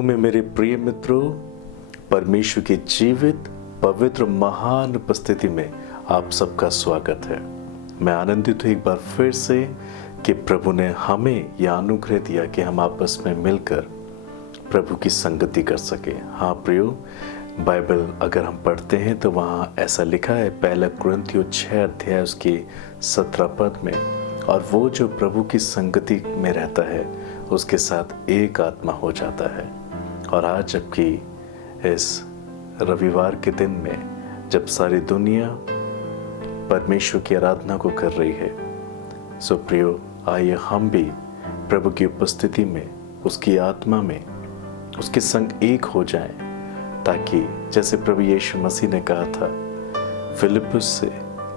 प्रभु में मेरे प्रिय मित्रों, परमेश्वर की जीवित पवित्र महान उपस्थिति में आप सबका स्वागत है। मैं आनंदित हूँ एक बार फिर से कि प्रभु ने हमें यह अनुग्रह दिया कि हम आपस में मिलकर प्रभु की संगति कर सके। हाँ प्रियो, बाइबल अगर हम पढ़ते हैं तो वहाँ ऐसा लिखा है, पहला कुरिन्थियों 6 अध्याय उसके 17 पद में, और वो जो प्रभु की संगति में रहता है उसके साथ एक आत्मा हो जाता है। और आज जबकि इस रविवार के दिन में जब सारी दुनिया परमेश्वर की आराधना को कर रही है, सो प्रियो आइए हम भी प्रभु की उपस्थिति में, उसकी आत्मा में, उसके संग एक हो जाएं, ताकि जैसे प्रभु यीशु मसीह ने कहा था फिलिप्पुस से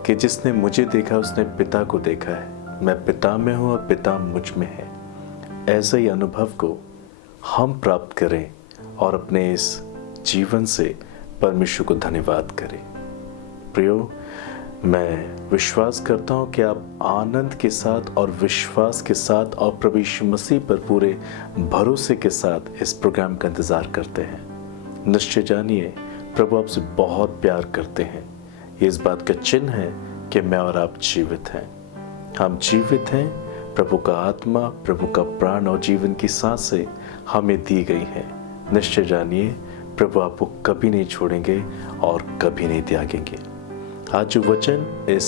कि जिसने मुझे देखा उसने पिता को देखा है, मैं पिता में हूँ और पिता मुझ में है। ऐसे ही अनुभव को हम प्राप्त करें और अपने इस जीवन से परमेश्वर को धन्यवाद करें। प्रियो, मैं विश्वास करता हूँ कि आप आनंद के साथ और विश्वास के साथ और प्रभु यीशु मसीह पर पूरे भरोसे के साथ इस प्रोग्राम का इंतज़ार करते हैं। निश्चय जानिए प्रभु आपसे बहुत प्यार करते हैं। ये इस बात का चिन्ह है कि मैं और आप जीवित हैं। हम जीवित हैं, प्रभु का आत्मा, प्रभु का प्राण और जीवन की सांसें हमें दी गई हैं। निश्चय जानिए प्रभु आपको कभी नहीं छोड़ेंगे और कभी नहीं त्यागेंगे। आज जो वचन इस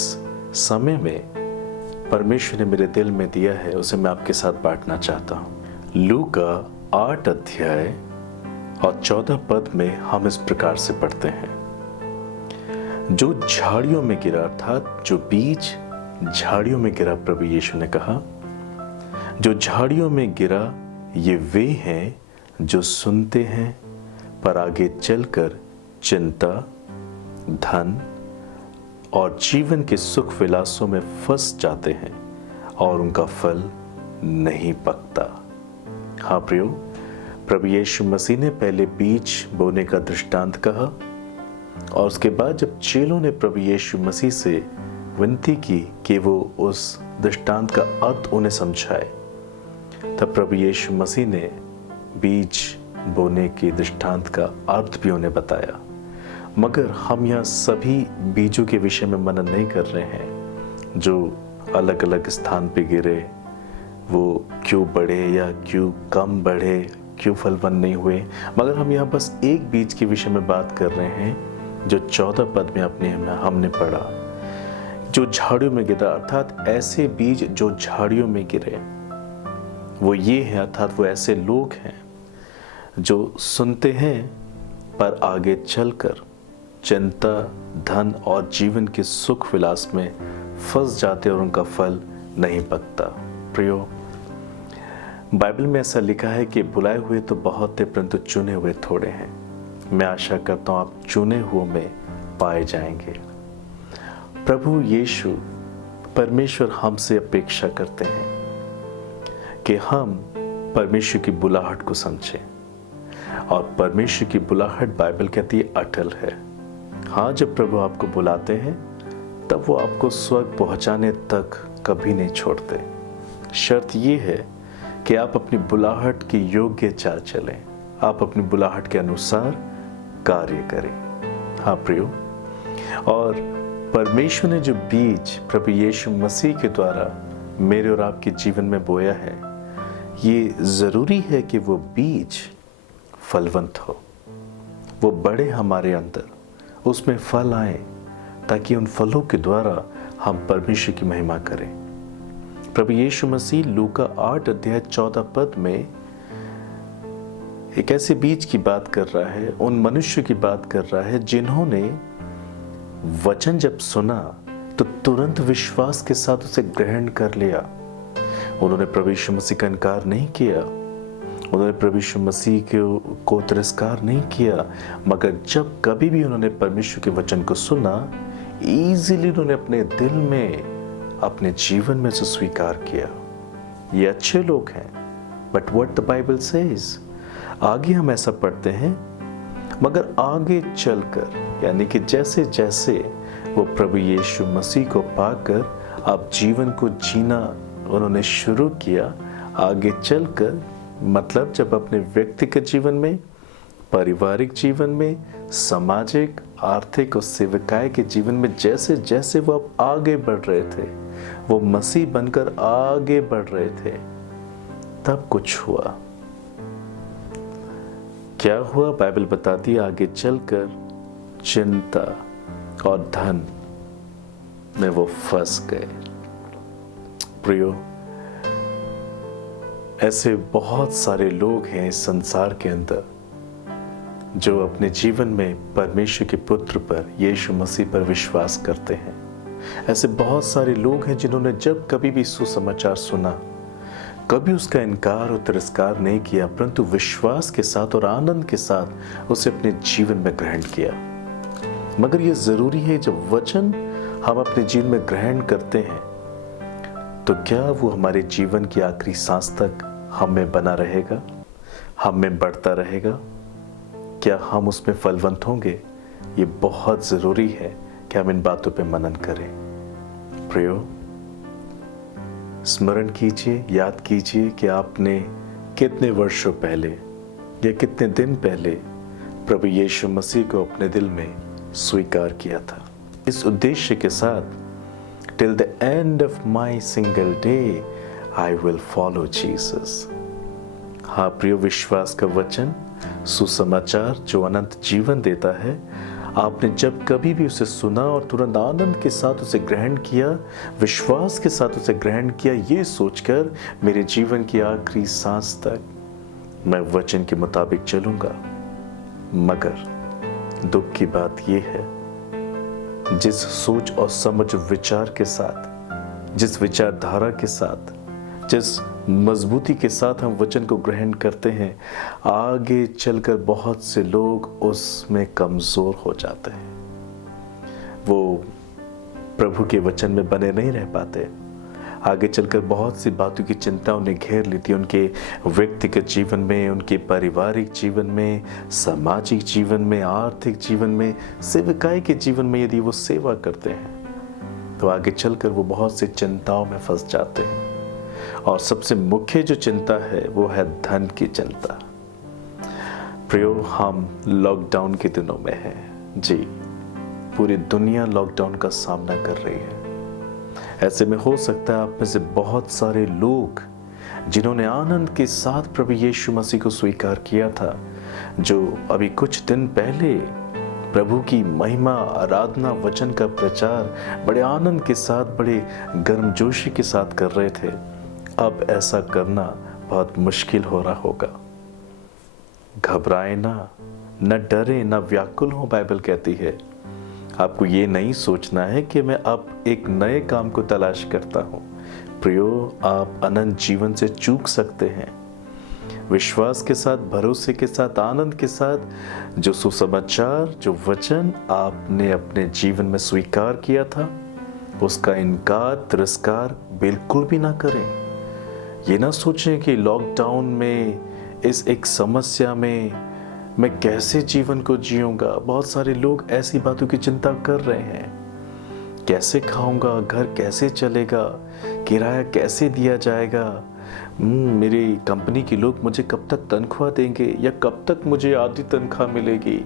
समय में परमेश्वर ने मेरे दिल में दिया है उसे मैं आपके साथ बांटना चाहता हूँ। लूका 8 अध्याय और 14 पद में हम इस प्रकार से पढ़ते हैं, जो झाड़ियों में गिरा, अर्थात जो बीज झाड़ियों में गिरा, प्रभु यीशु ने कहा जो झाड़ियों में गिरा ये वे हैं जो सुनते हैं पर आगे चलकर चिंता, धन और जीवन के सुख विलासों में फंस जाते हैं और उनका फल नहीं पकता। हाँ प्रियो, प्रभु यीशु मसीह ने पहले बीज बोने का दृष्टांत कहा और उसके बाद जब चेलों ने प्रभु यीशु मसीह से विनती की कि वो उस दृष्टांत का अर्थ उन्हें समझाए, तब प्रभु यीशु मसीह ने बीज बोने के दृष्टांत का अर्थ भी उन्हें बताया। मगर हम यहाँ सभी बीजों के विषय में मनन नहीं कर रहे हैं जो अलग अलग स्थान पे गिरे, वो क्यों बढ़े या क्यों कम बढ़े, क्यों फलवान नहीं हुए, मगर हम यहाँ बस एक बीज के विषय में बात कर रहे हैं जो 14 पद में हमने पढ़ा, जो झाड़ियों में गिरा, अर्थात ऐसे बीज जो झाड़ियों में गिरे वो ये है, अर्थात वो ऐसे लोग हैं जो सुनते हैं पर आगे चलकर चिंता, धन और जीवन के सुख विलास में फंस जाते और उनका फल नहीं पकता। प्रियो, बाइबल में ऐसा लिखा है कि बुलाए हुए तो बहुत थे परंतु चुने हुए थोड़े हैं। मैं आशा करता हूँ आप चुने हुए में पाए जाएंगे। प्रभु यीशु परमेश्वर हमसे अपेक्षा करते हैं कि हम परमेश्वर की बुलाहट को समझें, और परमेश्वर की बुलाहट बाइबल कहती है अटल है। हाँ, जब प्रभु आपको बुलाते हैं तब वो आपको स्वर्ग पहुंचाने तक कभी नहीं छोड़ते। शर्त ये है कि आप अपनी बुलाहट के योग्य चाल चलें, आप अपनी बुलाहट के अनुसार कार्य करें। हाँ प्रियो, और परमेश्वर ने जो बीज प्रभु यीशु मसीह के द्वारा मेरे और आपके जीवन में बोया है, ये ज़रूरी है कि वो बीज फलवंत हो, वो बढ़े हमारे अंदर, उसमें फल आए, ताकि उन फलों के द्वारा हम परमेश्वर की महिमा करें। प्रभु यीशु मसीह लूका 8 अध्याय 14 पद में एक ऐसे बीज की बात कर रहा है, उन मनुष्य की बात कर रहा है जिन्होंने वचन जब सुना तो तुरंत विश्वास के साथ उसे ग्रहण कर लिया। उन्होंने प्रभु यीशु मसीह का इनकार नहीं किया, उन्होंने प्रभु यीशु मसीह को तिरस्कार नहीं किया, मगर जब कभी भी उन्होंने परमेश्वर के वचन को सुना, इजीली उन्होंने अपने दिल में, अपने जीवन में से स्वीकार किया। ये अच्छे लोग हैं। But what the Bible says, आगे हम ऐसा पढ़ते हैं, मगर आगे चलकर, यानी कि जैसे जैसे वो प्रभु यीशु मसीह को पाकर अब जीवन को जीना उन्होंने शुरू किया, आगे चलकर मतलब जब अपने व्यक्तिगत जीवन में, पारिवारिक जीवन में, सामाजिक, आर्थिक और सेवकाई के जीवन में जैसे जैसे वो अब आगे बढ़ रहे थे, वो मसीह बनकर आगे बढ़ रहे थे, तब कुछ हुआ। क्या हुआ? बाइबल बताती है आगे चलकर चिंता और धन में वो फंस गए। प्रियो, ऐसे बहुत सारे लोग हैं इस संसार के अंदर जो अपने जीवन में परमेश्वर के पुत्र पर, यीशु मसीह पर विश्वास करते हैं। ऐसे बहुत सारे लोग हैं जिन्होंने जब कभी भी सुसमाचार सुना, कभी उसका इनकार और तिरस्कार नहीं किया, परंतु विश्वास के साथ और आनंद के साथ उसे अपने जीवन में ग्रहण किया। मगर यह जरूरी है, जब वचन हम अपने जीवन में ग्रहण करते हैं तो क्या वो हमारे जीवन की आखिरी सांस तक हम में बना रहेगा, हम में बढ़ता रहेगा? क्या हम उसमें फलवंत होंगे? ये बहुत जरूरी है कि हम इन बातों पे मनन करें। प्रियो, स्मरण कीजिए, याद कीजिए कि आपने कितने वर्षों पहले या कितने दिन पहले प्रभु यीशु मसीह को अपने दिल में स्वीकार किया था। इस उद्देश्य के साथ, till the end of my single day I will follow Jesus। हाँ प्रियो, विश्वास का वचन, सुसमाचार जो अनंत जीवन देता है, आपने जब कभी भी उसे सुना और तुरंत आनंद के साथ उसे ग्रहण किया, विश्वास के साथ उसे ग्रहण किया, ये सोचकर मेरे जीवन की आखिरी सांस तक मैं वचन के मुताबिक चलूंगा। मगर दुख की बात यह है, जिस सोच और समझ विचार के साथ, जिस विचारधारा के साथ, जिस मजबूती के साथ हम वचन को ग्रहण करते हैं, आगे चलकर बहुत से लोग उसमें कमजोर हो जाते हैं। वो प्रभु के वचन में बने नहीं रह पाते। आगे चलकर बहुत सी बातों की चिंता उन्हें घेर लेती है, उनके व्यक्तिगत जीवन में, उनके पारिवारिक जीवन में, सामाजिक जीवन में, आर्थिक जीवन में, सेवकाई के जीवन में। यदि वो सेवा करते हैं तो आगे चलकर वो बहुत सी चिंताओं में फंस जाते हैं। और सबसे मुख्य जो चिंता है वो है धन की चिंता। प्रियो, हम लॉकडाउन के दिनों में हैं। जी, पूरी दुनिया लॉकडाउन का सामना कर रही है। ऐसे में हो सकता है आप में से बहुत सारे लोग जिन्होंने आनंद के साथ प्रभु यीशु मसीह को स्वीकार किया था, जो अभी कुछ दिन पहले प्रभु की महिमा, आराधना, वचन का प्रचार बड़े आनंद के साथ, बड़े गर्मजोशी के साथ कर रहे थे, अब ऐसा करना बहुत मुश्किल हो रहा होगा। घबराए ना, न डरे, न व्याकुल हो। बाइबल कहती है आपको ये नहीं सोचना है कि मैं अब एक नए काम को तलाश करता हूं। प्रियो, आप अनंत जीवन से चूक सकते हैं। विश्वास के साथ, भरोसे के साथ, आनंद के साथ जो सुसमाचार, जो वचन आपने अपने जीवन में स्वीकार किया था, उसका इनकार, तिरस्कार बिल्कुल भी ना करें। ये ना सोचें कि लॉकडाउन में, इस एक समस्या में मैं कैसे जीवन को जीऊंगा। बहुत सारे लोग ऐसी बातों की चिंता कर रहे हैं। कैसे खाऊंगा, घर कैसे चलेगा, किराया कैसे दिया जाएगा, मेरी कंपनी के लोग मुझे कब तक तनख्वाह देंगे या कब तक मुझे आधी तनख्वाह मिलेगी,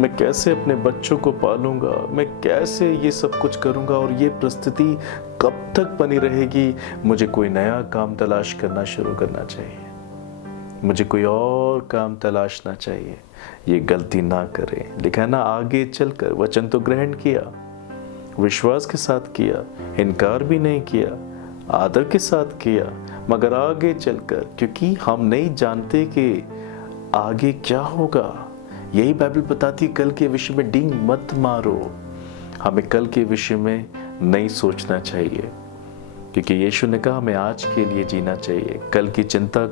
मैं कैसे अपने बच्चों को पालूंगा, मैं कैसे ये सब कुछ करूंगा और ये परिस्थिति कब तक बनी रहेगी। मुझे कोई नया काम तलाश करना शुरू करना चाहिए, मुझे कोई और काम तलाशना चाहिए। ये गलती ना करें। लिखा है ना, आगे चलकर वचन तो ग्रहण किया, विश्वास के साथ किया, इनकार भी नहीं किया, आदर के साथ किया, मगर आगे चलकर, क्योंकि हम नहीं जानते कि आगे क्या होगा। यही बाइबल बताती है, कल के विषय में डींग मत मारो। हमें कल के विषय में नहीं सोचना चाहिए, क्योंकि यीशु ने कहा हमें आज के लिए जीना चाहिए। कल की चिंता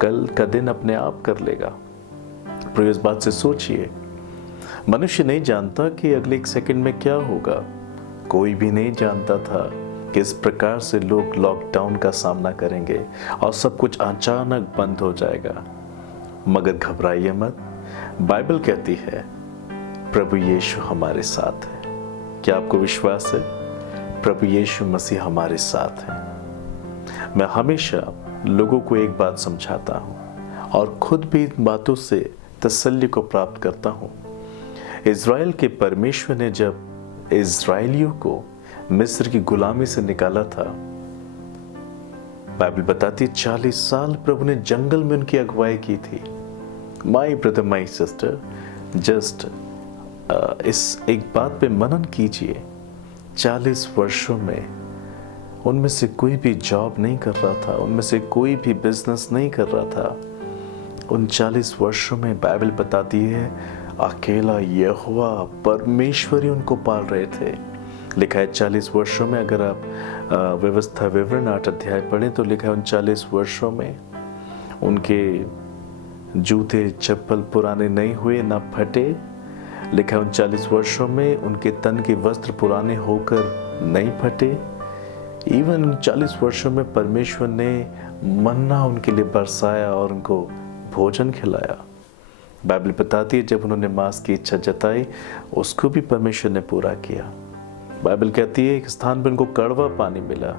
कल का दिन अपने आप कर लेगा। पर इस बात से सोचिए, मनुष्य नहीं जानता कि अगले एक सेकंड में क्या होगा। कोई भी नहीं जानता था कि इस प्रकार से लोग लॉकडाउन का सामना करेंगे और सब कुछ अचानक बंद हो जाएगा। मगर घबराइए मत, बाइबल कहती है प्रभु यीशु हमारे साथ है। क्या आपको विश्वास है? प्रभु यीशु मसीह हमारे साथ है। मैं हमेशा लोगों को एक बात समझाता हूँ और खुद भी इन बातों से तसल्ली को प्राप्त करता हूँ। इज़राइल के परमेश्वर ने जब इज़राइलियों को मिस्र की गुलामी से निकाला था, बाइबल बताती है 40 साल प्रभु ने जंगल में उनकी अगुवाई की थी। My brother, my sister, just इस एक बात पे मनन कीजिए। 40 वर्षों में उनमें से कोई भी जॉब नहीं कर रहा था, उनमें से कोई भी बिजनेस नहीं कर रहा था। उन 40 वर्षों में बाइबल बताती है अकेला यहोवा परमेश्वर ही उनको पाल रहे थे। लिखा है 40 वर्षों में, अगर आप व्यवस्था विवरण 8 अध्याय पढ़ें तो लिखा है उन 40 वर्षों में उनके जूते चप्पल पुराने नहीं हुए ना फटे। लिखा है उन 40 वर्षों में उनके तन के वस्त्र पुराने होकर नहीं फटे। इवन 40 वर्षों में परमेश्वर ने मन्ना उनके लिए बरसाया और उनको भोजन खिलाया। बाइबल बताती है जब उन्होंने मांस की इच्छा जताई, उसको भी परमेश्वर ने पूरा किया। बाइबल कहती है एक स्थान पर उनको कड़वा पानी मिला,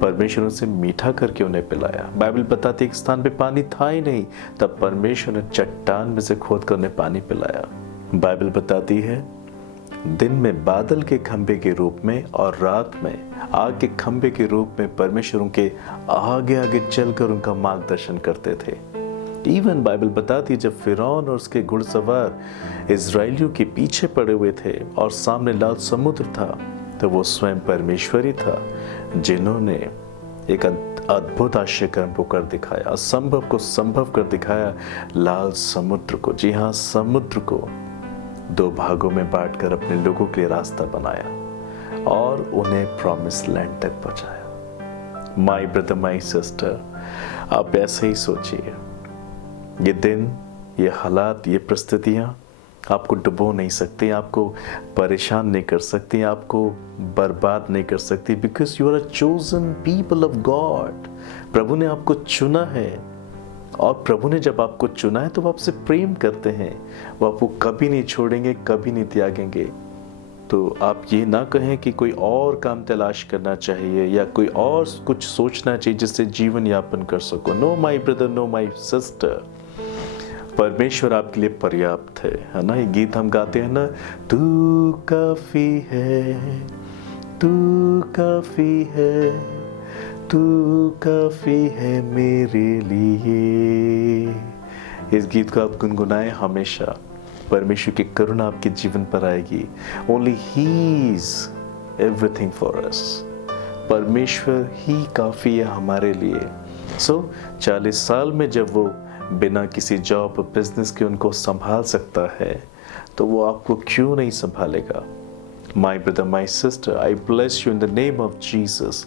परमेश्वर उसे मीठा करके उन्हें पिलाया। बाइबल बताती है एक स्थान पे पानी था ही नहीं, तब परमेश्वर ने चट्टान में से खोद कर उन्हें पानी पिलाया। बाइबल बताती है दिन में बादल के खंभे के रूप में और रात में आग के खंभे के रूप में परमेश्वर उनके आगे आगे चलकर उनका मार्गदर्शन करते थे। इवन बाइबल बताती है जब फिरौन और उसके घुड़सवार इजरायलियों के पीछे पड़े हुए थे और सामने लाल समुद्र था, तो वो स्वयं परमेश्वर ही था जिन्होंने एक अद्भुत आश्चर्य कर्म को कर दिखाया, असंभव को संभव कर दिखाया। लाल समुद्र को, जी हाँ, समुद्र को 2 भागों में बांटकर अपने लोगों के लिए रास्ता बनाया और उन्हें प्रॉमिस लैंड तक पहुंचाया। माय ब्रदर, माय सिस्टर, आप ऐसे ही सोचिए। ये दिन, ये हालात, ये परिस्थितियां आपको डुबो नहीं सकती, आपको परेशान नहीं कर सकती, आपको बर्बाद नहीं कर सकती, because you are a chosen people of God. प्रभु ने आपको चुना है और प्रभु ने जब आपको चुना है तो वो आपसे प्रेम करते हैं, वो आपको कभी नहीं छोड़ेंगे, कभी नहीं त्यागेंगे। तो आप ये ना कहें कि कोई और काम तलाश करना चाहिए या कोई और कुछ सोचना चाहिए जिससे जीवन यापन कर सको। No my brother, no my sister, परमेश्वर आपके लिए पर्याप्त है ना। ये गीत हम गाते हैं ना, तू काफी है, तू काफी है, तू काफी है मेरे लिए। इस गीत को आप गुनगुनाएं हमेशा। परमेश्वर की करुणा आपके जीवन पर आएगी। Only he is everything for us. परमेश्वर ही काफी है हमारे लिए। सो 40 साल में जब वो बिना किसी जॉब और बिजनेस के उनको संभाल सकता है, तो वो आपको क्यों नहीं संभालेगा। My brother, my sister, I bless you in the name of Jesus.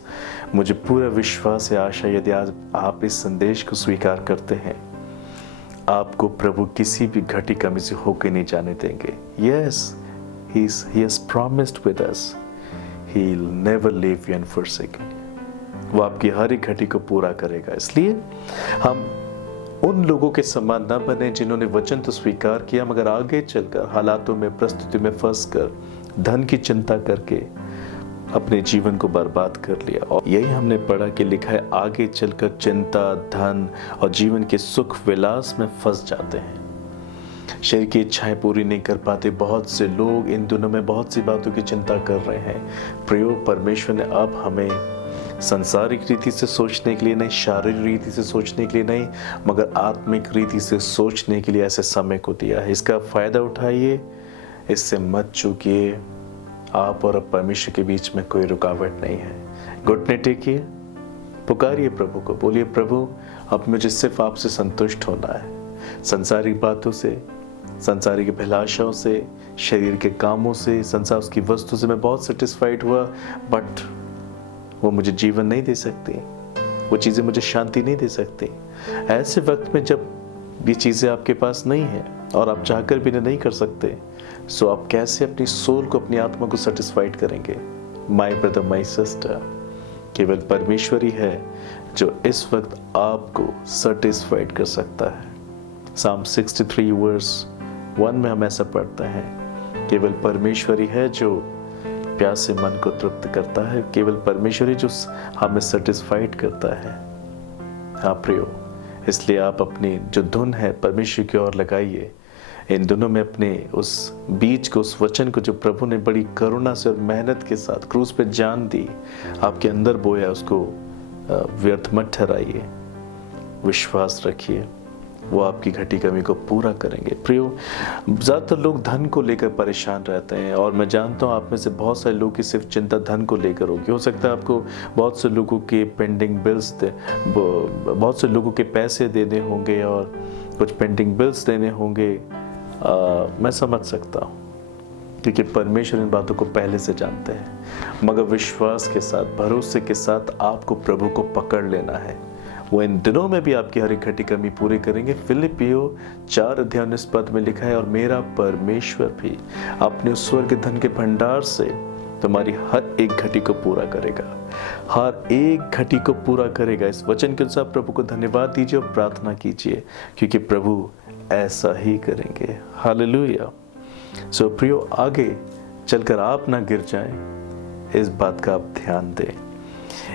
मुझे पूरा विश्वास है, आशा, यदि आज आप इस संदेश को स्वीकार करते हैं, आपको प्रभु किसी भी घटी कमी से होके नहीं जाने देंगे। Yes, he has promised with us, he'll never leave you and forsake you। वो आपकी हर एक घटी को पूरा करेगा। इसलिए हम उन लोगों के समान न बने जिन्होंने वचन तो स्वीकार किया मगर आगे चलकर हालातों में, परिस्थिति में फंसकर, धन की चिंता करके अपने जीवन को बर्बाद कर लिया। और यही हमने पढ़ा कि लिखा है आगे चलकर चिंता, धन और जीवन के सुख विलास में फंस जाते हैं। शरीर की इच्छाएं पूरी नहीं कर पाते। बहुत से लोग इन दिनों में बहुत सी बातों की चिंता कर रहे हैं। प्रयोग परमेश्वर ने अब हमें संसारिक रीति से सोचने के लिए नहीं, शारीरिक रीति से सोचने के लिए नहीं, मगर आत्मिक रीति से सोचने के लिए ऐसे समय को दिया है। इसका फायदा उठाइए, इससे मत चूकिए। आप और परमेश्वर के बीच में कोई रुकावट नहीं है। घुटने टेकिए, पुकारिए प्रभु को, बोलिए प्रभु अब मुझे सिर्फ आपसे संतुष्ट होना है। संसारिक बातों से, संसारिक अभिलाषाओं से, शरीर के कामों से, संसार उसकी वस्तु से मैं बहुत सेटिस्फाइड हुआ, बट वो मुझे जीवन नहीं दे सकती, वो चीज़ें मुझे शांति नहीं दे सकती। ऐसे वक्त में जब ये चीज़ें आपके पास नहीं है और आप चाहकर भी नहीं कर सकते, सो आप कैसे अपनी सोल को, अपनी आत्मा को सेटिस्फाइड करेंगे। माय ब्रदर, माय सिस्टर, केवल परमेश्वर ही है जो इस वक्त आपको सेटिस्फाइड कर सकता है। Psalm 63 वर्स 1 में हम ऐसा पढ़ते हैं, केवल परमेश्वर ही है जो प्यासे मन को तृप्त करता है, केवल परमेश्वर ही जो हमें सेटिस्फाइड करता है। हाँ प्रियो, इसलिए आप अपनी जो धुन है परमेश्वर की ओर लगाइए। इन दोनों में अपने उस बीज को, उस वचन को जो प्रभु ने बड़ी करुणा से और मेहनत के साथ क्रूस पे जान दी, आपके अंदर बोया, उसको व्यर्थ मत ठहराइए। विश्वास रखिए, वो आपकी घटी कमी को पूरा करेंगे। प्रियो, ज़्यादातर लोग धन को लेकर परेशान रहते हैं, और मैं जानता हूँ आप में से बहुत सारे लोग की सिर्फ चिंता धन को लेकर होगी। हो सकता है आपको बहुत से लोगों के पेंडिंग बिल्स बहुत से लोगों के पैसे देने होंगे और कुछ पेंडिंग बिल्स देने होंगे। मैं समझ सकता हूँ, क्योंकि परमेश्वर इन बातों को पहले से जानते हैं। मगर विश्वास के साथ, भरोसे के साथ आपको प्रभु को पकड़ लेना है। वो इन दिनों में भी आपकी हर एक घटी कमी पूरी करेंगे। फिलिपियो 4:19 में लिखा है, और मेरा परमेश्वर भी अपने स्वर्ग धन के भंडार से तुम्हारी हर एक घटी को पूरा करेगा, हर एक घटी को पूरा करेगा। इस वचन के अनुसार प्रभु को धन्यवाद दीजिए और प्रार्थना कीजिए, क्योंकि प्रभु ऐसा ही करेंगे। हालेलुया। सो प्रियो, आगे चलकर आप ना गिर जाएं, इस बात का आप ध्यान दें।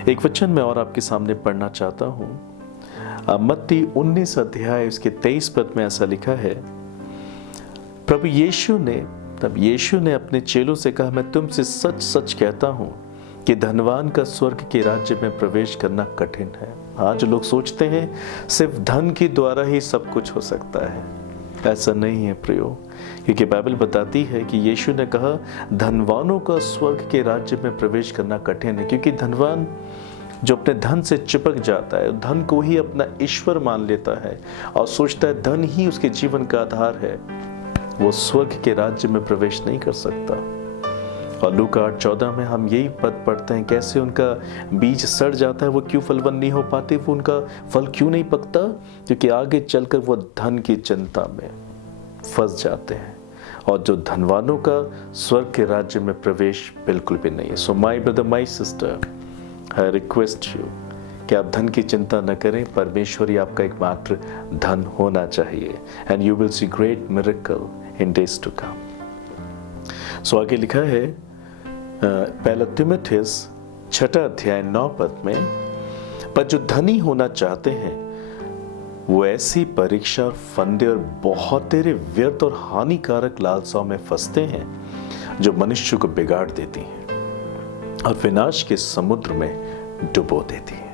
एक वचन मैं और आपके सामने पढ़ना चाहता हूं। मत्ती 19 अध्याय उसके 23 पद में ऐसा लिखा है, प्रभु यीशु ने अपने चेलों से कहा, मैं तुमसे सच सच कहता हूं कि धनवान का स्वर्ग के राज्य में प्रवेश करना कठिन है। आज लोग सोचते हैं सिर्फ धन के द्वारा ही सब कुछ हो सकता है। ऐसा नहीं है प्रियो, क्योंकि बाइबल बताती है कि यीशु ने कहा धनवानों का स्वर्ग के राज्य में प्रवेश करना कठिन है। क्योंकि धनवान जो अपने धन से चिपक जाता है, धन को ही अपना ईश्वर मान लेता है और सोचता है धन ही उसके जीवन का आधार है, वो स्वर्ग के राज्य में प्रवेश नहीं कर सकता। और लूका 8:14 में हम यही पद पढ़ते हैं, कैसे उनका बीज सड़ जाता है, वो क्यों फलवान नहीं हो पाते, वो उनका फल क्यों नहीं पकता, क्योंकि आगे चलकर वो धन की चिंता में फंस जाते हैं। और जो धनवानों का स्वर्ग के राज्य में प्रवेश बिल्कुल भी नहीं है। So my brother, my sister, I request you कि आप धन की चिंता न करें। परमेश्वर ही आपका एकमात्र धन होना चाहिए, and you will see great miracle in days to come. So आगे लिखा है पहला तीमुथियुस 6:9 में, पर जो धनी होना चाहते हैं वो ऐसी परीक्षा और फंदे और बहुत तेरे व्यर्थ और हानिकारक लालसाओं में फंसते हैं जो मनुष्य को बिगाड़ देती हैं और विनाश के समुद्र में डुबो देती हैं।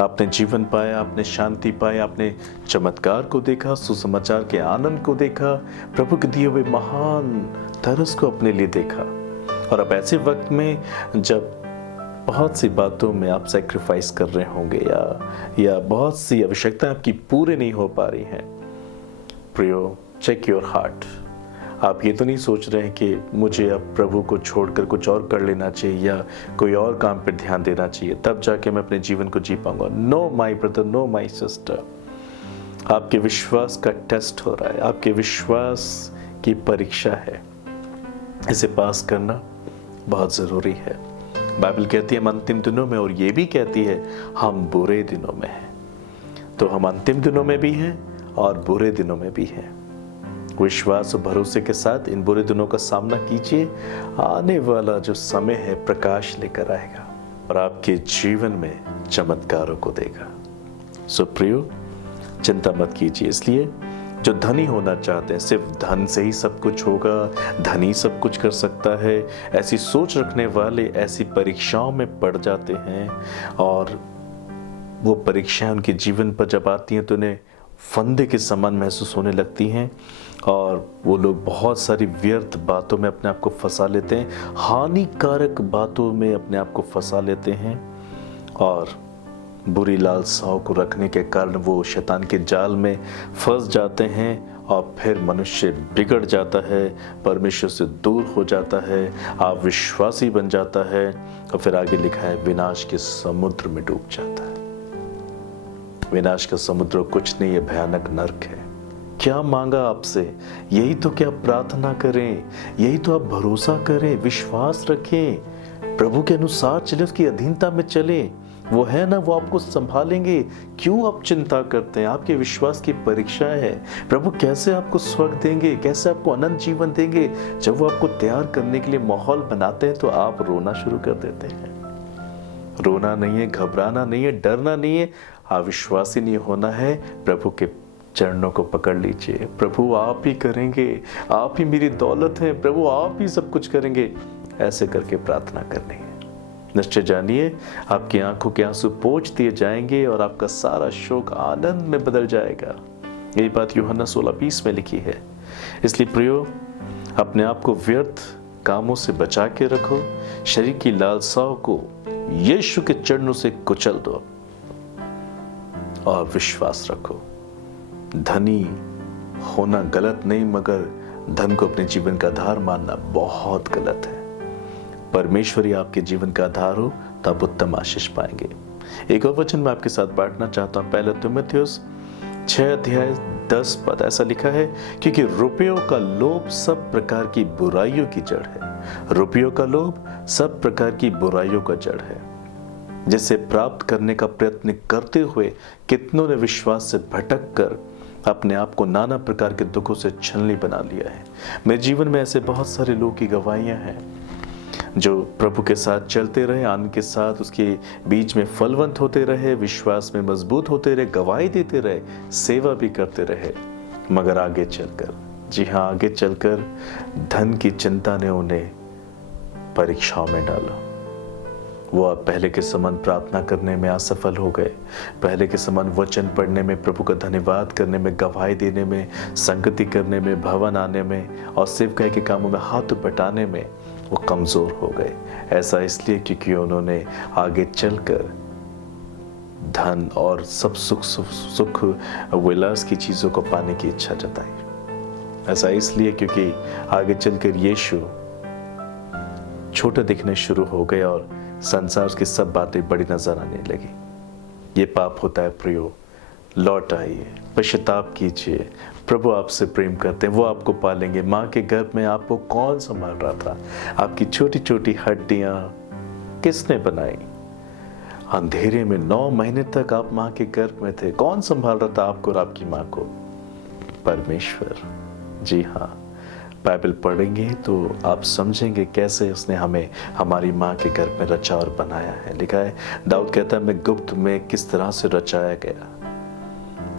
आपने जीवन पाया, आपने शांति पाया, आपने चमत्कार को देखा, सुसमाचार के आनंद को देखा, प्रभु के दिए हुए महान तरस को अपने लिए देखा, और अब ऐसे वक्त में जब बहुत सी बातों में आप सैक्रिफाइस कर रहे होंगे या बहुत सी आवश्यकताएं आपकी पूरी नहीं हो पा रही हैं, प्रियो, चेक योर हार्ट। आप ये तो नहीं सोच रहे हैं कि मुझे अब प्रभु को छोड़कर कुछ और कर लेना चाहिए या कोई और काम पर ध्यान देना चाहिए, तब जाके मैं अपने जीवन को जी पाऊंगा। No my brother, no my sister, आपके विश्वास का टेस्ट हो रहा है, आपके विश्वास की परीक्षा है, इसे पास करना बहुत ज़रूरी है। बाइबल कहती है हम अंतिम दिनों में, और ये भी कहती है हम बुरे दिनों में हैं। तो हम अंतिम दिनों में भी हैं और बुरे दिनों में भी हैं। विश्वास और भरोसे के साथ इन बुरे दिनों का सामना कीजिए। आने वाला जो समय है प्रकाश लेकर आएगा और आपके जीवन में चमत्कारों को देगा। सो प्रियो, चिंता मत कीजिए। इसलिए जो धनी होना चाहते हैं, सिर्फ धन से ही सब कुछ होगा, धनी सब कुछ कर सकता है, ऐसी सोच रखने वाले ऐसी परीक्षाओं में पड़ जाते हैं, और वो परीक्षाएं उनके जीवन पर जब आती हैं तो उन्हें फंदे के समान महसूस होने लगती हैं, और वो लोग बहुत सारी व्यर्थ बातों में अपने आप को फंसा लेते हैं, हानिकारक बातों में अपने आप को फंसा लेते हैं, और बुरी लालसाओं को रखने के कारण वो शैतान के जाल में फंस जाते हैं, और फिर मनुष्य बिगड़ जाता है, परमेश्वर से दूर हो जाता है, अविश्वासी बन जाता है, और फिर आगे लिखा है विनाश के समुद्र में डूब जाता है। विनाश का समुद्र कुछ नहीं है, भयानक नरक है। क्या मांगा आपसे? यही तो क्या प्रार्थना करें, यही तो आप भरोसा करें, विश्वास रखें, प्रभु के अनुसार चले, उसकी अधीनता में चले। वो है ना, वो आपको संभालेंगे। क्यों आप चिंता करते हैं? आपके विश्वास की परीक्षा है। प्रभु कैसे आपको स्वर्ग देंगे, कैसे आपको अनंत जीवन देंगे? जब वो आपको तैयार करने के लिए माहौल बनाते हैं तो आप रोना शुरू कर देते हैं। रोना नहीं है, घबराना नहीं है, डरना नहीं है, अविश्वासी नहीं होना है, प्रभु के चरणों को पकड़ लीजिए। प्रभु आप ही करेंगे, आप ही मेरी दौलत है, प्रभु आप ही सब कुछ करेंगे, ऐसे करके प्रार्थना करनी है। निश्चय जानिए आपकी आंखों के आंसू पोंछ दिए जाएंगे और आपका सारा शोक आनंद में बदल जाएगा। यही बात यूहन्ना 16:20 में लिखी है। इसलिए प्रियो, अपने आप को व्यर्थ कामों से बचा के रखो, शरीर की लालसाओं को यीशु के चरणों से कुचल दो और विश्वास रखो। धनी होना गलत नहीं, मगर धन को अपने जीवन का आधार मानना बहुत गलत है। परमेश्वर ही आपके जीवन का आधार हो तो आप उत्तम आशीष पाएंगे। एक और वचन मैं आपके साथ बांटना चाहता हूं, पहला तीमुथियुस 6:10 ऐसा लिखा है, क्योंकि रुपयों का लोभ सब प्रकार की बुराइयों की जड़ है। रुपयों का लोभ सब प्रकार की बुराइयों का जड़ है, जिसे प्राप्त करने का प्रयत्न करते हुए कितनों ने विश्वास से भटक कर अपने आप को नाना प्रकार के दुखों से छलनी बना लिया है। मेरे जीवन में ऐसे बहुत सारे लोगों की गवाहियां हैं जो प्रभु के साथ चलते रहे, आनंद के साथ उसके बीच में फलवंत होते रहे, विश्वास में मजबूत होते रहे, गवाही देते रहे, सेवा भी करते रहे, मगर आगे चलकर, जी हाँ, आगे चलकर धन की चिंता ने उन्हें परीक्षाओं में डाला। वो अब पहले के समान प्रार्थना करने में असफल हो गए, पहले के समान वचन पढ़ने में, प्रभु का धन्यवाद करने में, गवाही देने में, संगति करने में, भवन आने में और सेवकाई के कामों में हाथ बटाने में वो कमजोर हो गए। ऐसा इसलिए क्योंकि उन्होंने आगे चलकर धन और सब सुख विलास की चीजों को पाने की इच्छा जताई। ऐसा इसलिए क्योंकि आगे चलकर यीशु छोटे दिखने शुरू हो गए और संसार की सब बातें बड़ी नजर आने लगी। ये पाप होता है प्रियो, लौट आइए, पश्चाताप कीजिए। प्रभु आपसे प्रेम करते हैं, वो आपको पालेंगे। माँ के गर्भ में आपको कौन संभाल रहा था? आपकी छोटी छोटी हड्डियां किसने बनाई? अंधेरे में 9 महीने तक आप माँ के गर्भ में थे, कौन संभाल रहा था आपको और आपकी माँ को? परमेश्वर। जी हाँ, बाइबल पढ़ेंगे तो आप समझेंगे कैसे उसने हमें हमारी माँ के गर्भ में रचा और बनाया है। लिखा है, दाऊद कहता है, मैं गुप्त में किस तरह से रचाया गया।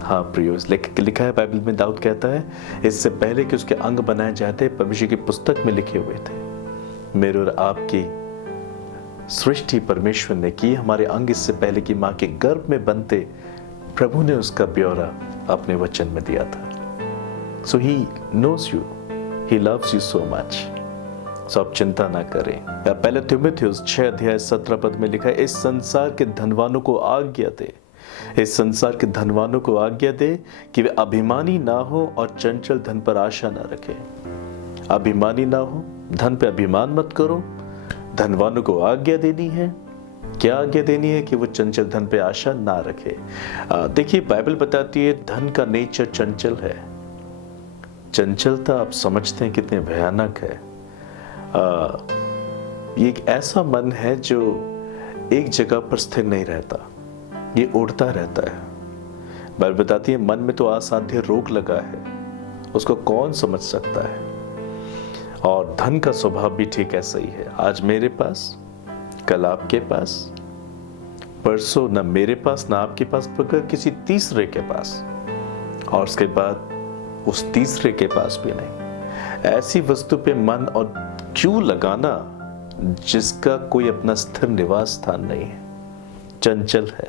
हाँ प्रियो, लिखा है बाइबल में, दाऊद कहता है, इससे पहले कि उसके अंग बनाए जाते परमेश्वर की पुस्तक में लिखे हुए थे। मेरे और आपकी सृष्टि परमेश्वर ने की, हमारे अंग इससे पहले कि माँ के गर्भ में बनते प्रभु ने उसका ब्यौरा अपने वचन में दिया था। So he knows you, he loves you so much. So आप चिंता ना करें। पहले तीमुथियुस 6:17 में लिखा है, इस संसार के धनवानों को आज्ञा दे, इस संसार के धनवानों को आज्ञा दे कि वे अभिमानी ना हो और चंचल धन पर आशा ना रखे। अभिमानी ना हो, धन पे अभिमान मत करो। धनवानों को आज्ञा देनी है, क्या आज्ञा देनी है? कि वो चंचल धन पे आशा ना रखे। देखिए, बाइबल बताती है धन का नेचर चंचल है। चंचलता आप समझते हैं कितने भयानक है। ये एक ऐसा मन है जो एक जगह पर स्थिर नहीं रहता, ये उड़ता रहता है। बाइबल बताती है मन में तो असाध्य रोग लगा है, उसको कौन समझ सकता है। और धन का स्वभाव भी ठीक ऐसा ही है। आज मेरे पास, कल आपके पास, परसों न मेरे पास न आपके पास, मगर किसी तीसरे के पास, और उसके बाद उस तीसरे के पास भी नहीं। ऐसी वस्तु पे मन और क्यों लगाना जिसका कोई अपना स्थिर निवास स्थान नहीं है, चंचल है।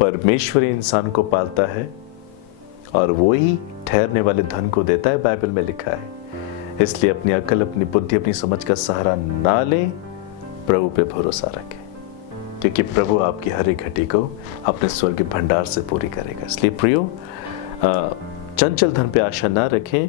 परमेश्वर इंसान को पालता है और वो ही ठहरने वाले धन को देता है, बाइबल में लिखा है। इसलिए अपनी अकल, अपनी बुद्धि, अपनी समझ का सहारा ना ले, प्रभु पे भरोसा रखें, क्योंकि प्रभु आपकी हर एक घटी को अपने स्वर्गीय भंडार से पूरी करेगा। इसलिए प्रियो, चंचल धन पे आशा ना रखें,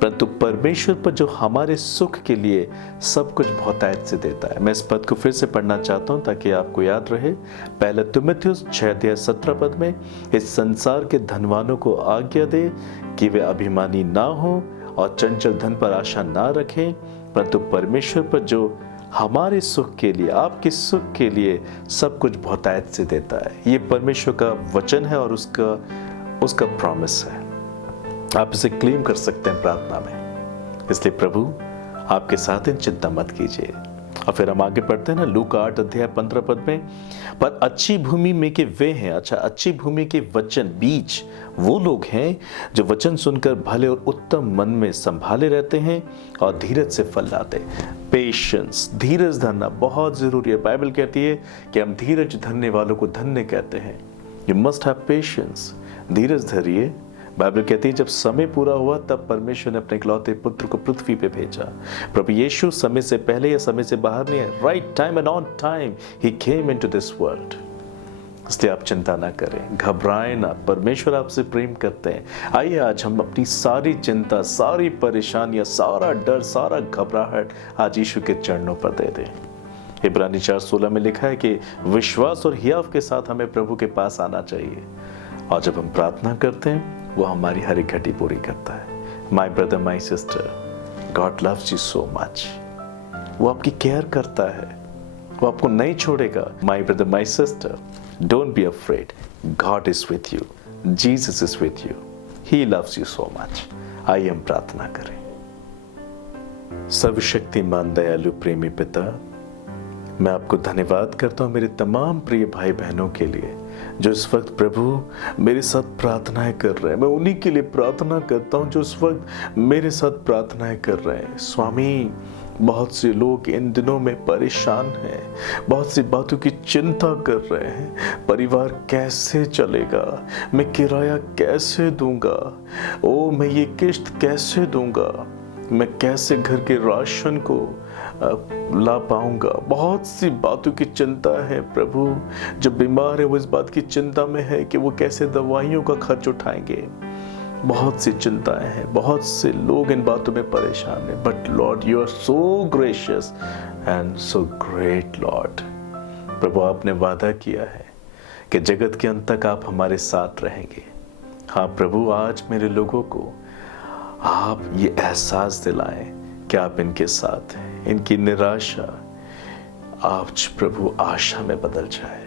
परंतु परमेश्वर पर जो हमारे सुख के लिए सब कुछ बहुतायत से देता है। मैं इस पद को फिर से पढ़ना चाहता हूं ताकि आपको याद रहे। पहले तीमुथियुस 6:17 में, इस संसार के धनवानों को आज्ञा दे कि वे अभिमानी ना हो और चंचल धन पर आशा ना रखें, परंतु परमेश्वर पर जो हमारे सुख के लिए, आपके सुख के लिए सब कुछ बहुतायत से देता है। ये परमेश्वर का वचन है और उसका प्रॉमिस है। आप इसे क्लेम कर सकते हैं प्रार्थना में। इसलिए प्रभु आपके साथ हैं, चिंता मत कीजिए। और फिर हम आगे पढ़ते हैं ना, लूका 8 अध्याय 15 पद में, पर अच्छी भूमि में के वे हैं, अच्छा अच्छी भूमि के वचन बीज वो लोग हैं जो वचन सुनकर भले और उत्तम मन में संभाले रहते हैं और धीरज से फल लाते। पेशेंस, धीरज धरना बहुत जरूरी है। बाइबल कहती है कि हम धीरज धरने वालों को धन्य कहते हैं। यू मस्ट हैव पेशेंस, धीरज धरिए। बाइबल कहती है जब समय पूरा हुआ तब परमेश्वर ने अपने इकलौते पुत्र को पृथ्वी पे भेजा। प्रभु यीशु समय से पहले या समय से बाहर नहीं है, right time and on time he came into this world. इसलिए आप चिंता ना करें, घबराएं ना, परमेश्वर आपसे प्रेम करते हैं। आइए आज हम अपनी सारी चिंता, सारी परेशानियां, सारा डर, सारा घबराहट आज यीशु के चरणों पर दे दें। इब्रानी 4:16 में लिखा है कि विश्वास और हियाव के साथ हमें प्रभु के पास आना चाहिए, और जब हम प्रार्थना करते हैं वो हमारी हर एक घटी पूरी करता है। My brother, my sister, God loves you so much. वो आपकी केयर करता है, वो आपको नहीं छोड़ेगा। My brother, my sister, don't be afraid, God is with you, Jesus is with you, he loves you so much. आइए हम प्रार्थना करें। सर्वशक्तिमान दयालु प्रेमी पिता, मैं आपको धन्यवाद करता हूँ मेरे तमाम प्रिय भाई बहनों के लिए जो इस वक्त प्रभु मेरे साथ प्रार्थनाएं कर रहे हैं। मैं उन्हीं के लिए प्रार्थना करता हूँ जो इस वक्त मेरे साथ प्रार्थनाएं कर रहे हैं। स्वामी, बहुत से लोग इन दिनों में परेशान हैं, बहुत सी बातों की चिंता कर रहे हैं। परिवार कैसे चलेगा, मैं किराया कैसे दूंगा, ओ मैं ये किश्त कैसे दूंगा, मैं कैसे घर के राशन को ला पाऊंगा। बहुत सी बातों की चिंता है प्रभु। जो बीमार है वो इस बात की चिंता में है कि वो कैसे दवाइयों का खर्च उठाएंगे। बहुत सी चिंताएं हैं, बहुत से लोग इन बातों में परेशान हैं। But Lord, you are so gracious and so great Lord. प्रभु, आपने वादा किया है कि जगत के अंत तक आप हमारे साथ रहेंगे। हाँ प्रभु, आज मेरे लोगों को आप ये एहसास दिलाएं कि आप इनके साथ हैं। इनकी निराशा आज प्रभु आशा में बदल जाए।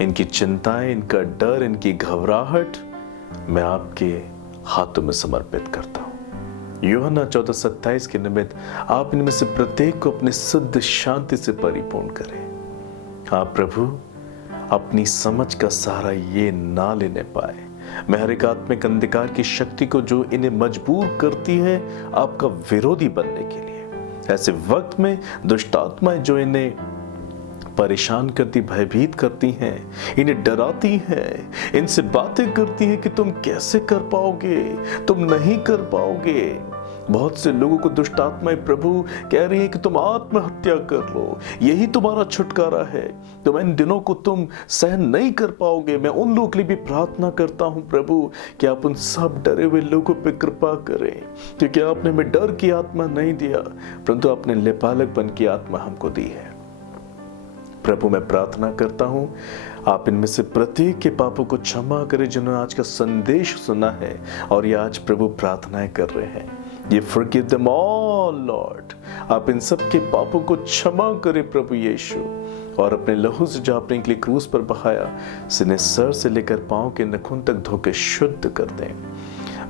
इनकी चिंताएं, इनका डर, इनकी घबराहट मैं आपके हाथों में समर्पित करता हूँ। यूहन्ना 14:27 के निमित्त आप इनमें से प्रत्येक को अपने शुद्ध शांति से परिपूर्ण करें। हाँ प्रभु, अपनी समझ का सहारा ये ना लेने पाए। मैं हर एक आत्मिक अंधकार की शक्ति को जो इन्हें मजबूर करती है आपका विरोधी बनने के लिए, ऐसे वक्त में दुष्ट आत्माएं जो इन्हें परेशान करती, भयभीत करती हैं, इन्हें डराती हैं, इनसे बातें करती हैं कि तुम कैसे कर पाओगे, तुम नहीं कर पाओगे। बहुत से लोगों को दुष्ट आत्माएं प्रभु कह रही है कि तुम आत्महत्या कर लो, यही तुम्हारा छुटकारा है, तो इन दिनों को तुम सहन नहीं कर पाओगे। मैं उन लोगों के लिए भी प्रार्थना करता हूं प्रभु कि आप उन सब डरे हुए लोगों पे कृपा करें, क्योंकि आपने हमें डर की आत्मा नहीं दिया, परंतु आपने लेपालकपन की आत्मा हमको दी है। प्रभु, मैं प्रार्थना करता हूं आप इनमें से प्रत्येक के पापों को क्षमा करें जिन्होंने आज का संदेश सुना है और ये आज प्रभु प्रार्थनाएं कर रहे हैं। ये forgive them all Lord। आप इन सब के पापों को क्षमा करें प्रभु यीशु, और अपने लहू से जो आपने इनके लिए क्रूस पर बहाया, इन्हें सर से लेकर पांव के नखून तक धोके शुद्ध कर दें।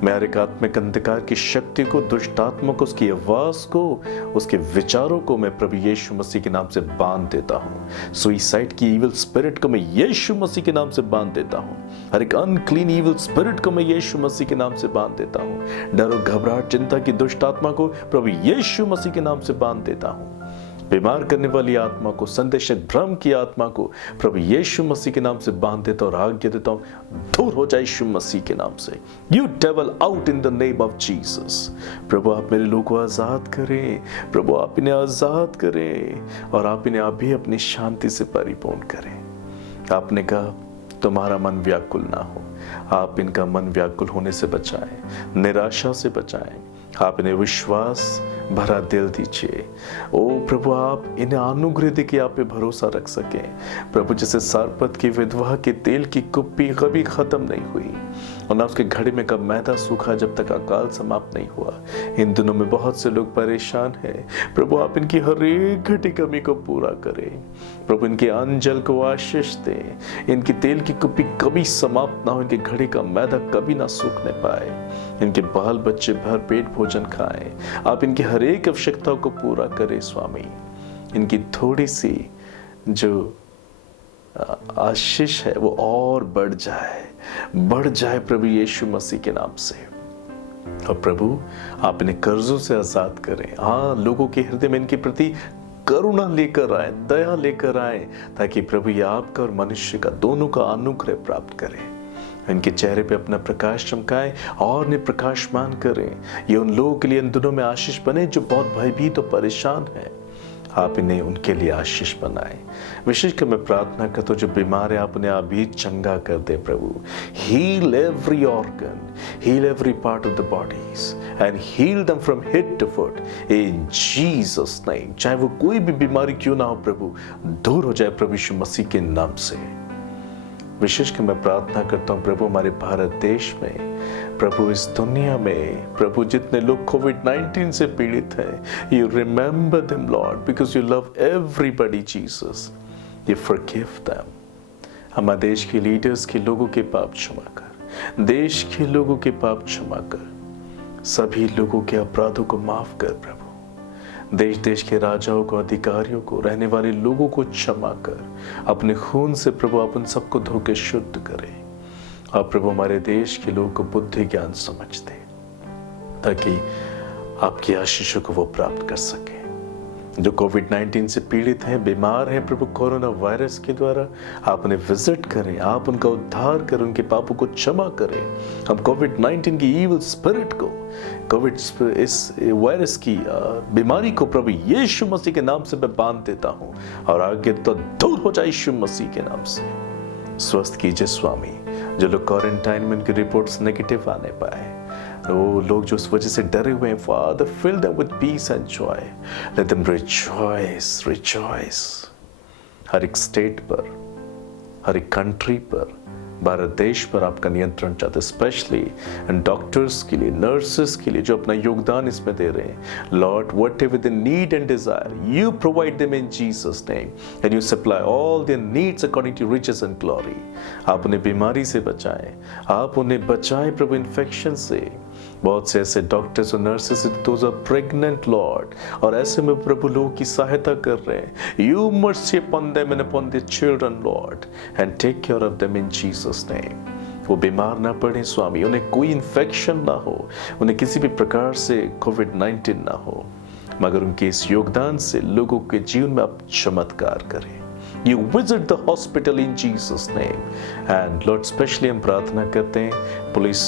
मैं हर एक आत्मिक अंधकार की शक्ति को, दुष्ट आत्मा को, उसकी आवाज को, उसके विचारों को मैं प्रभु यीशु मसीह के नाम से बांध देता हूँ। सुइसाइड की इविल स्पिरिट को मैं यीशु मसीह के नाम से बांध देता हूँ। हर एक अनक्लीन इविल स्पिरिट को मैं यीशु मसीह के नाम से बांध देता हूँ। डर और घबराहट, चिंता की दुष्ट आत्मा को प्रभु यीशु मसीह के नाम से बांध देता हूँ। बीमार करने वाली आत्मा को, संदेशक भ्रम की आत्मा को प्रभु यीशु मसीह के नाम से बांध देता और आज्ञा देता हूं, दूर हो जाए यीशु मसीह के नाम से। You devil out in the name of Jesus. प्रभु, आप मेरे लोगों को आजाद करें, प्रभु आप इन्हें आजाद करें, और आप इन्हें अभी अपनी शांति से परिपूर्ण करें। आपने कहा तुम्हारा मन व्याकुल ना हो, आप इनका मन व्याकुल होने से बचाएं, निराशा से बचाएं। आप इन्हें विश्वास भरा दिल दीजिए। ओ प्रभु, आप इन्हें अनुग्रह दे कि आप पे भरोसा रख सकें। प्रभु, जैसे सारपत की विधवा के तेल की कुप्पी कभी खत्म नहीं हुई और ना उसके घड़े में कब मैदा सूखा जब तक अकाल समाप्त नहीं हुआ। इन दिनों में बहुत से लोग परेशान हैं। प्रभु, आप इनकी हर एक घटी कमी को पूरा करें। प्रभु, इनके अन्न जल को आशीष दें, इनकी तेल की कुप्पी कभी समाप्त ना हो, इनके घड़े का मैदा कभी ना सूखने पाए, इनके बाल बच्चे भर पेट भोजन खाएं। आप इनकी हर एक आवश्यकता को पूरा करें स्वामी। इनकी थोड़ी सी जो आशीष है वो और बढ़ जाए प्रभु यीशु मसीह के नाम से। और प्रभु आप इन्हें कर्जों से आजाद करें। हाँ, लोगों के हृदय में इनके प्रति करुणा लेकर आए, दया लेकर आए, ताकि प्रभु ये आपका और मनुष्य का दोनों का अनुग्रह प्राप्त करें। इनके चेहरे पे अपना प्रकाश चमकाए और इन्हें प्रकाशमान करें। ये उन लोगों के लिए इन दिनों में आशीष बने जो बहुत भयभीत और परेशान हैं। आप इन्हें उनके लिए आशीष बनाए। विशेषकर मैं प्रार्थना करता हूँ जो बीमार है, आप उन्हें अभी चंगा कर दे प्रभु। Heal every organ, heal every part of the bodies and heal them from head to foot in Jesus name. चाहे वो कोई भी बीमारी क्यों ना हो प्रभु, दूर हो जाए प्रभु यीशु मसीह के नाम से। विशेषकर मैं प्रार्थना करता हूँ प्रभु हमारे भारत देश में, प्रभु इस दुनिया में, प्रभु जितने लोग कोविड-19 से पीड़ित हैं, you remember them Lord because you love everybody Jesus, you forgive them. हमारे देश के लीडर्स के लोगों के पाप क्षमा कर, देश के लोगों के पाप क्षमा कर, सभी लोगों के अपराधों को माफ कर प्रभु। देश देश के राजाओं को, अधिकारियों को, रहने वाले लोगों को क्षमा कर। अपने खून से प्रभु आप उन सबको धो के शुद्ध करें। और प्रभु हमारे देश के लोगों को बुद्धि ज्ञान समझ दे, ताकि आपकी आशीषों को वो प्राप्त कर सके। जो कोविड-19 से पीड़ित हैं, बीमार हैं प्रभु कोरोना वायरस के द्वारा, आप उन्हें विजिट करें, आप उनका उद्धार करें, उनके पापों को क्षमा करें। हम कोविड-19 की ईविल स्पिरिट को, कोविड इस वायरस की बीमारी को प्रभु यीशु मसीह के नाम से मैं बांध देता हूँ और आगे तो दूर हो जाए यीशु मसीह के नाम से। स्वस्थ कीजिए स्वामी। जो लोग क्वारंटाइन में उनकी रिपोर्ट्स नेगेटिव आने पाए, वो लोग जो उस वजह से डरे हुए हैं, father fill them with peace and joy, let them rejoice rejoice. हर एक स्टेट पर, हर एक कंट्री पर, भारत देश पर आपका नियंत्रण चाहते, स्पेशली डॉक्टर्स के लिए, नर्सेस के लिए जो अपना योगदान इसमें दे रहे हैं। Lord, whatever they need and desire, you provide them in Jesus name and you supply all their needs according to riches and glory. आप उन्हें बीमारी से बचाएं, आप उन्हें बचाएं प्रभु इन्फेक्शन से। बहुत से ऐसे डॉक्टर्स और nurses those are pregnant Lord, और ऐसे में प्रभु लोगों की सहायता कर रहे हैं। You mercy upon them and upon their children Lord and take care of them in Jesus name. वो बीमार ना पड़े स्वामी, उन्हें कोई इन्फेक्शन ना हो, उन्हें किसी भी प्रकार से कोविड-19 ना हो, मगर उनके इस योगदान से लोगों के जीवन में आप चमत्कार करें। You visit the hospital in Jesus' name. And Lord, specially हम प्रार्थना करते हैं पुलिस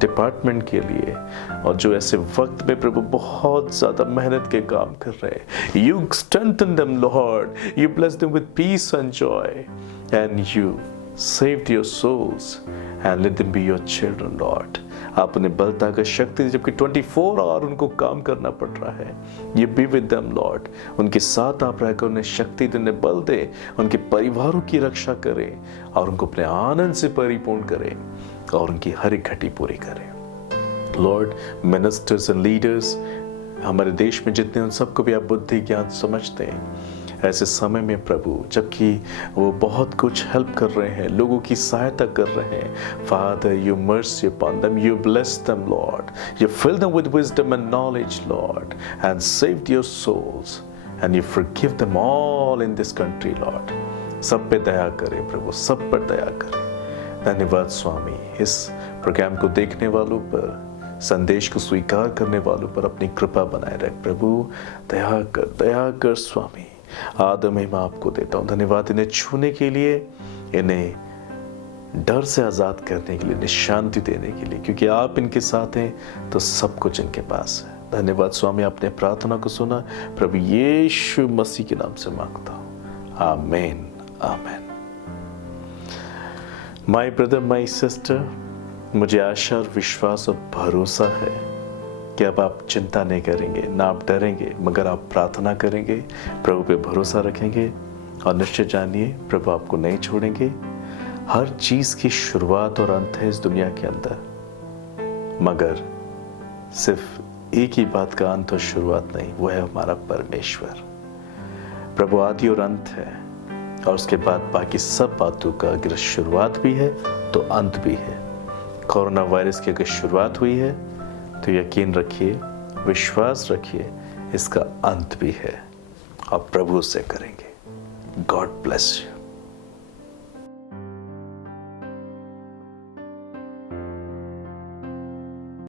डिपार्टमेंट के लिए, और जो ऐसे वक्त में प्रभु बहुत ज़्यादा मेहनत के काम कर रहे हैं। You strengthen them, Lord. You bless them with peace and joy. And you save their souls and let them be your children, Lord. आप उन्हें बल ताकत शक्ति दे, जबकि 24 आवर उनको काम करना पड़ रहा है। ये बी विद देम लॉर्ड, उनके साथ आप रहकर उन्हें शक्ति दे, उन्हें बल दे, उनके परिवारों की रक्षा करें और उनको अपने आनंद से परिपूर्ण करें और उनकी हर एक घटी पूरी करें। लॉर्ड, मिनिस्टर्स एंड लीडर्स हमारे देश में जितने, उन सबको भी आप बुद्धि ज्ञान समझते हैं। ऐसे समय में प्रभु, जबकि वो बहुत कुछ हेल्प कर रहे हैं, लोगों की सहायता कर रहे हैं, father you mercy upon them, you bless them Lord, you fill them with wisdom and knowledge Lord and save their souls and you forgive them all in this country Lord. सब पे दया करें प्रभु, सब पर दया करें। धन्यवाद स्वामी, इस प्रोग्राम को देखने वालों पर, संदेश को स्वीकार करने वालों पर अपनी कृपा बनाए रख प्रभु। दया कर स्वामी। आदर महिमा आपको देता हूँ। धन्यवाद इन्हें छूने के लिए, इन्हें डर से आजाद करने के लिए, इन्हें शांति देने के लिए, क्योंकि आप इनके साथ हैं तो सब कुछ इनके पास है। धन्यवाद स्वामी, आपने प्रार्थना को सुना, प्रभु यीशु मसीह के नाम से मांगता हूँ, आमीन आमीन। माय ब्रदर, माय सिस्टर, मुझे आशा और विश्वास और भरोसा है कि अब आप चिंता नहीं करेंगे, ना आप डरेंगे, मगर आप प्रार्थना करेंगे, प्रभु पे भरोसा रखेंगे और निश्चय जानिए प्रभु आपको नहीं छोड़ेंगे। हर चीज़ की शुरुआत और अंत है इस दुनिया के अंदर, मगर सिर्फ एक ही बात का अंत और शुरुआत नहीं, वो है हमारा परमेश्वर। प्रभु आदि और अंत है, और उसके बाद बाकी सब बातों का अगर शुरुआत भी है तो अंत भी है। कोरोना वायरस की अगर शुरुआत हुई है तो यकीन रखिए, विश्वास रखिए, इसका अंत भी है। और प्रभु से करेंगे। God bless you.